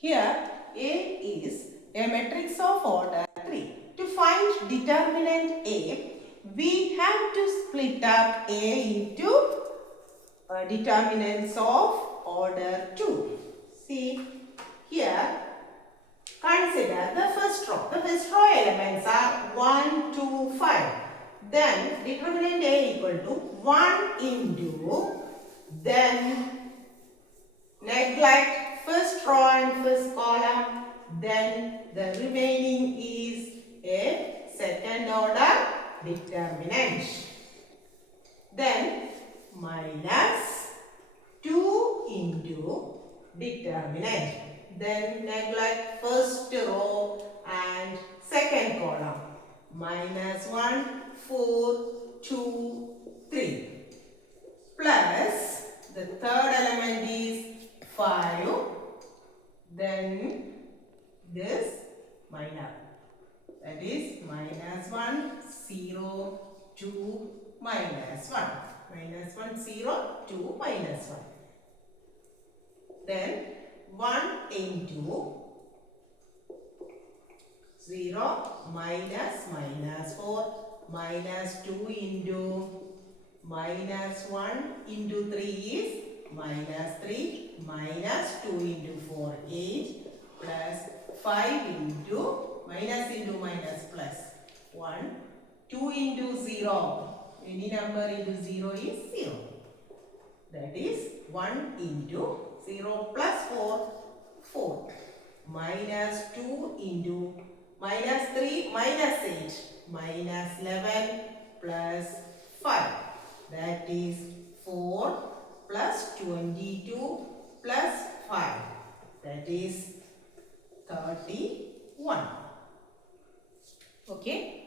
Here A is a matrix of order 3. To find determinant A, we have to split up A into determinants of order 2. See, here consider the first row. The first row elements are 1, 2, 5. Then determinant A equal to 1 into, then neglect first row and first column, then the remaining is a second order determinant. Then minus 2 into determinant. Then neglect first row and second column. Minus 1, 4, 2, 3. Plus the third element is 5. Then this minus. That is minus 1, 0, 2, minus 1. Minus 1, 0, 2, minus 1. Then 1 into 0 minus 4 minus 2 into minus 1 into 3 is minus 3 minus 2 into 4 8 plus 5 into minus plus 1 2 into 0. Any number into 0 is 0. That is 1 into 0 plus 4, 4. Minus 2 into minus 3 minus 8 minus 11 plus 5. That is 4 plus 22 plus 5. That is 31. Okay.